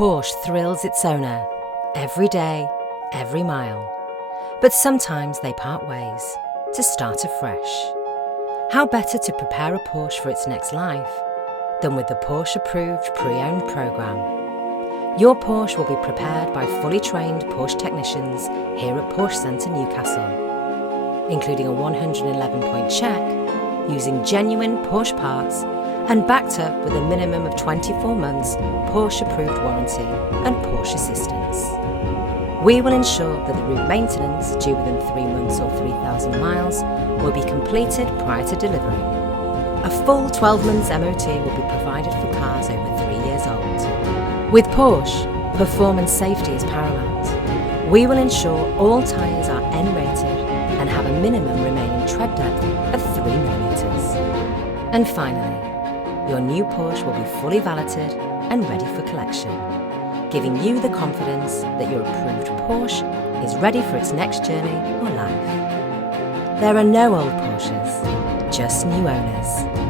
Porsche thrills its owner every day, every mile. But sometimes they part ways to start afresh. How better to prepare a Porsche for its next life than with the Porsche-approved pre-owned program? Your Porsche will be prepared by fully trained Porsche technicians here at Porsche Centre Newcastle, including a 111-point check, using genuine Porsche parts and backed up with a minimum of 24 months Porsche-approved warranty and Porsche assistance. We will ensure that the route maintenance due within 3 months or 3,000 miles will be completed prior to delivery. A full 12 months MOT will be provided for cars over 3 years old. With Porsche, performance safety is paramount. We will ensure all tyres are N-rated and have a minimum remaining tread depth of 3 millimeters. And finally, your new Porsche will be fully valeted and ready for collection, giving you the confidence that your approved Porsche is ready for its next journey or life. There are no old Porsches, just new owners.